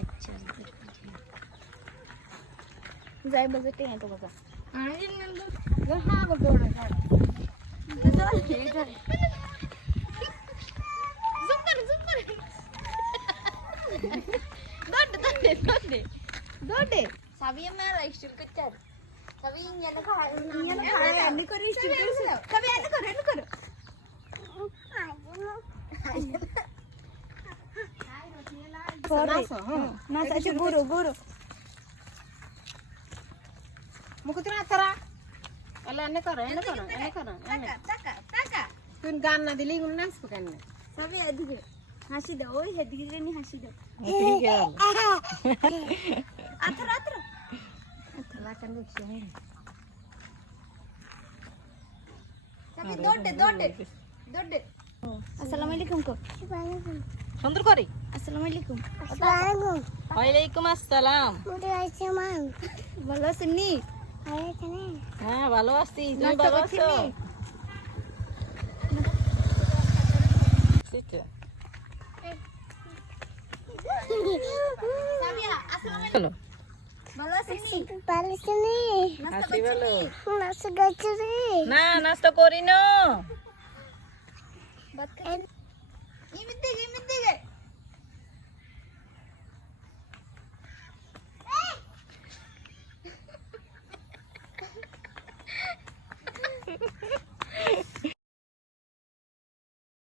আচ্ছা যাই বাজেটে এত কথা আরে নন্দু হ্যাঁ বলবো না dode sabi mera istil keccar sabi nyana kha nyana khaya ani kori sticker sabi ani karo na sa chu guru মুকুতরা তারা এলা এনে করো taka তুই গান না দিলি গুন নাচ কেন sabi adige হাসি দাও ওই হেদিকে নি হাসি দাও আতরা তালা কেন দেখছিস sabi dode assalamu alaikum ko সুন্দর করে assalamu alaikum ওয়ালাইকুম আসসালাম ভালো আছেন নি হ্যাঁ ভালো আছি তুমি নাস্তা ভালো করছেন আছো নি? সিটা সাবিয়া আসসালামু আলাইকুম চলো ভালো আছেন নি আছি ভালো নাস্তা করছেন না নাস্তা করি না বাত করেন ইমিত দিকে